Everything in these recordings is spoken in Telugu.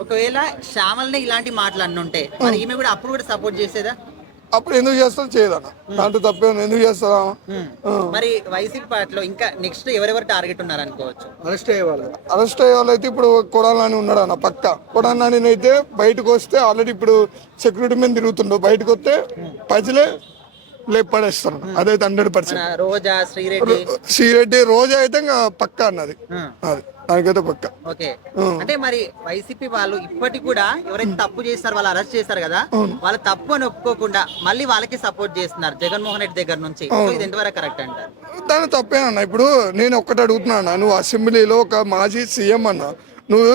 ఒకవేళ శ్యామల్ని ఇలాంటి మాటలు అన్నుంటే మరి ఈమె కూడా అప్పుడు కూడా సపోర్ట్ చేసేదా? అప్పుడు ఎందుకు చేస్తాం చేయదన్న దాంట్లో తప్పేమో ఎందుకు చేస్తారా. మరి వైసీపీ పార్టీలో ఇంకా నెక్స్ట్ ఎవరెవరు టార్గెట్ ఉన్నారు అనుకోవచ్చు? అరెస్ట్ అయ్యే వాళ్ళు అయితే ఇప్పుడు కొడాలని ఉన్నాడు అన్న పక్క. కొడాలని అయితే బయటకు వస్తే ఆల్రెడీ ఇప్పుడు సెక్యూరిటీ మీద తిరుగుతుండో, బయటకు వస్తే ప్రజలే లేపడేస్తారు. అదైతే 100%. రోజా, శ్రీరెడ్డి, శ్రీరెడ్డి రోజా అయితే ఇంకా పక్క అన్నది, అది దానికైతే పక్క. ఓకే. అంటే మరి వైసీపీ వాళ్ళు ఇప్పటికి కూడా ఎవరైతే తప్పు చేస్తారు వాళ్ళు అరెస్ట్ చేస్తారు కదా, వాళ్ళ తప్పు అని ఒప్పుకోకుండా మళ్ళీ వాళ్ళకి సపోర్ట్ చేస్తున్నారు జగన్మోహన్ రెడ్డి దగ్గర నుంచి. ఇది ఎంతవరకు కరెక్ట్ అంటారు? దాని తప్పేనన్న. ఇప్పుడు నేను ఒక్కటి అడుగుతున్నా, నువ్వు అసెంబ్లీలో ఒక మాజీ సీఎం అన్న, నువ్వు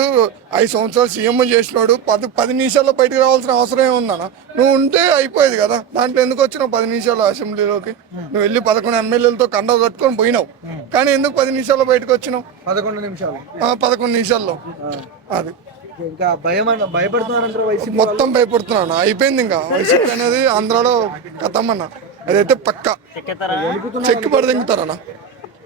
5 సంవత్సరాలు సీఎం చేసినాడు, 10 నిమిషాల్లో బయటకు రావాల్సిన అవసరం ఏముందన్న? నువ్వు ఉంటే అయిపోయేది కదా. దాంట్లో ఎందుకు వచ్చినావు 10 నిమిషాలు అసెంబ్లీలోకి? నువ్వు వెళ్ళి 11 ఎమ్మెల్యేలతో కండవ కట్టుకొని పోయినావు, కానీ ఎందుకు 10 నిమిషాల్లో బయటకు వచ్చినావు? 11 నిమిషాల్లో. అది మొత్తం భయపడుతున్నాను. అయిపోయింది ఇంకా వైసీపీ అనేది ఆంధ్రాలో కథమన్న. అదైతే పక్క చెక్కి పడదింగుతారన్న,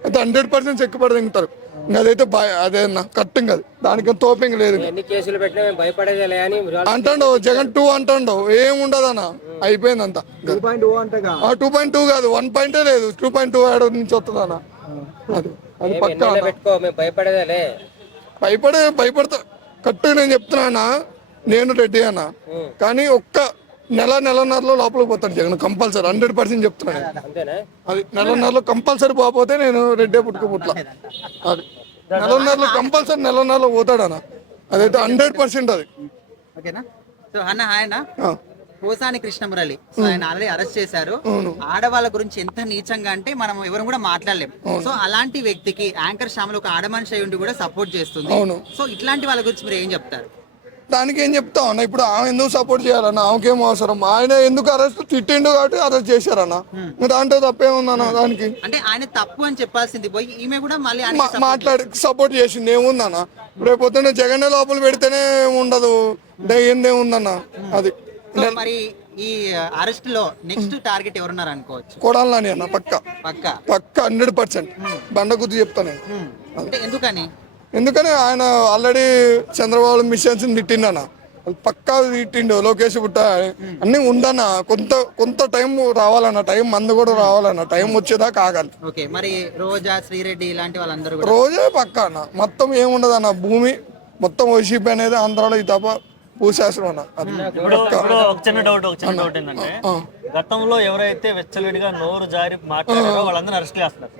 అయితే 100% చెక్కి పడదింగుతారు. ఇంకా అదైతే అదే అన్న కరెక్ట్. అది దానికి తోపింగ్ లేదు అంటాడు. జగన్ 2 అంటాడు, ఏముండదు అన్న, అయిపోయింది అంతా. 2.2 కాదు, 1 పాయింటే లేదు, 2.2 ఆడ నుంచి వస్తుంది అన్న. అది పక్క భయపడతా కరెక్ట్. నేను చెప్తున్నా, నేను రెడ్డి అన్న, కానీ ఒక్క నెలన్నరలో లోపలికి పోతాడు జగన్ కంపల్సరీ. 100% చెప్తున్నాను. అది నెలన్నరలో కంపల్సరీ పోతే నేను రెడ్డే పుట్టుకుపుట్ల. అది నెలన్నరలో పోతాడు అన్న, అదైతే 100% అది. ఓకేనా? సో అన్న ఆయన పోసాని కృష్ణమురళి, సో ఆయన ఆల్రెడీ అరెస్ట్ చేశారు. ఆడవాళ్ళ గురించి ఎంత నీచంగా అంటే మనం ఎవరు కూడా మాట్లాడలేము. సో అలాంటి వ్యక్తికి యాంకర్ శ్యామలు ఒక ఆడ మనిషి అయి ఉండి కూడా సపోర్ట్ చేస్తుంది. సో ఇట్లాంటి వాళ్ళ గురించి మీరు ఏం చెప్తారు? దానికి ఏం చెప్తావు అన్న? ఇప్పుడు ఆమె ఎందుకు సపోర్ట్ చేయాలన్న? ఆమెకేం అవసరం? ఆయన ఎందుకు అరెస్ట్ తిట్టిండు కాబట్టి అరెస్ట్ చేశారన్న. దాంట్లో తప్పేముందన్న? దానికి అంటే ఆయన తప్పు అని చెప్పాల్సింది పోయి ఈమె కూడా మళ్ళీ మాట్లాడి సపోర్ట్ చేసింది ఏముందన్న? రేపొద్దున జగన్ లోపల పెడితేనే ఉండదు, ఏందేముందన్న. అది మరి ఈ అరెస్ట్ లో నెక్స్ట్ టార్గెట్ ఎవరున్నారు అనుకోవచ్చు? కొడాలని అన్న, పక్క 100%. బండ గుర్తు చెప్తాను. ఎందుకని ఆయన ఆల్రెడీ చంద్రబాబు మిషన్స్ తిట్టిండన్న, పక్కా తిట్టిండు. లోకేష్ బుట్ట అన్ని ఉండన్న, కొంత టైం రావాలన్న, టైం మందు కూడా రావాలన్న, టైం వచ్చేదాకా ఆగాలి. మరి రోజా, శ్రీరెడ్డి ఇలాంటి వాళ్ళందరూ రోజే పక్క అన్న. మొత్తం ఏముండదు అన్న, భూమి మొత్తం వైసీపీ అనేది ఆంధ్రాలో ఈ తప్ప భూశాస్త్రం అన్న. ఒక చిన్న డౌట్ ఏంటంటే, గతంలో ఎవరైతే వెచ్చలవిడిగా నోరు జారి మాట్లాడారో వాళ్ళందరూ అరెస్ట్ చేస్తున్నారు.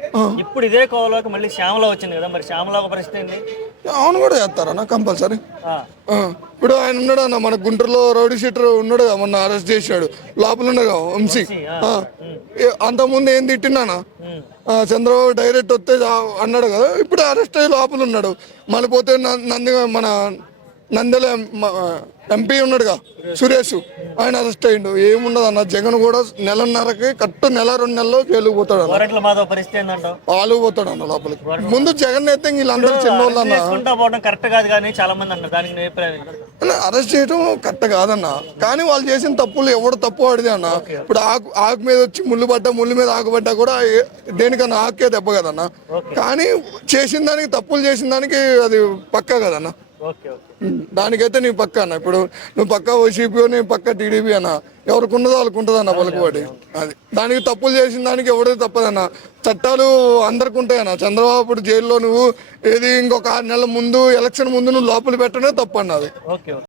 ఇప్పుడు ఇదే కోవలోకి మళ్ళీ శ్యామల వచ్చింది కదా, మరి శ్యామల ఒక పరిస్థితి ఏంటి? అవును కూడా చేస్తారన్న కంపల్సరీ. ఇప్పుడు ఆయన ఉన్నాడు అన్న, మన గుంటూరులో రౌడీ షీటర్ ఉన్నాడు కదా, మొన్న అరెస్ట్ చేశాడు, లోపల ఉన్నాడు వంశీ. అంతకుముందు ఏం తిట్టినానా? చంద్రబాబు డైరెక్ట్ వస్తే అన్నాడు కదా, ఇప్పుడు అరెస్ట్ అయ్యి లోపల ఉన్నాడు. మళ్ళీ పోతే మన నందెల ఎంపీ ఉన్నాడుగా సురేష్, ఆయన అరెస్ట్ అయ్యిండు. ఏముండదు అన్న, జగన్ కూడా నెలన్నరకి కట్టు 1-2 నెలల్లో జైలుకు పోతాడు అన్న, వాళ్ళు పోతాడు అన్న లోపలికి. ముందు జగన్ అయితే వీళ్ళందరూ చిన్నోళ్ళు అన్న. అరెస్ట్ చేయడం కరెక్ట్ కాదన్న, కానీ వాళ్ళు చేసిన తప్పులు ఎవడు తప్పు ఆడిదే అన్న. ఇప్పుడు ఆకు మీద వచ్చి ముళ్ళు మీద ఆకుపడ్డా కూడా దేనికన్నా ఆకే దెబ్బ కదన్న. కానీ చేసిన దానికి, తప్పులు చేసిన దానికి అది పక్కా కదన్న. దానికైతే నీ పక్క అన్న. ఇప్పుడు నువ్వు పక్క వైసీపీ, నేను పక్క టీడీపీ అన్న, ఎవరికి ఉన్నదో వాళ్ళకి ఉంటుంది అన్న పలుకుబడి. అది దానికి తప్పులు చేసిన దానికి ఎవడో తప్పదన్న. చట్టాలు అందరికి ఉంటాయన్న. చంద్రబాబు ఇప్పుడు జైల్లో నువ్వు ఇంకొక 6 నెలల ముందు ఎలక్షన్ ముందు నువ్వు లోపల పెట్టనే తప్పు అన్నది.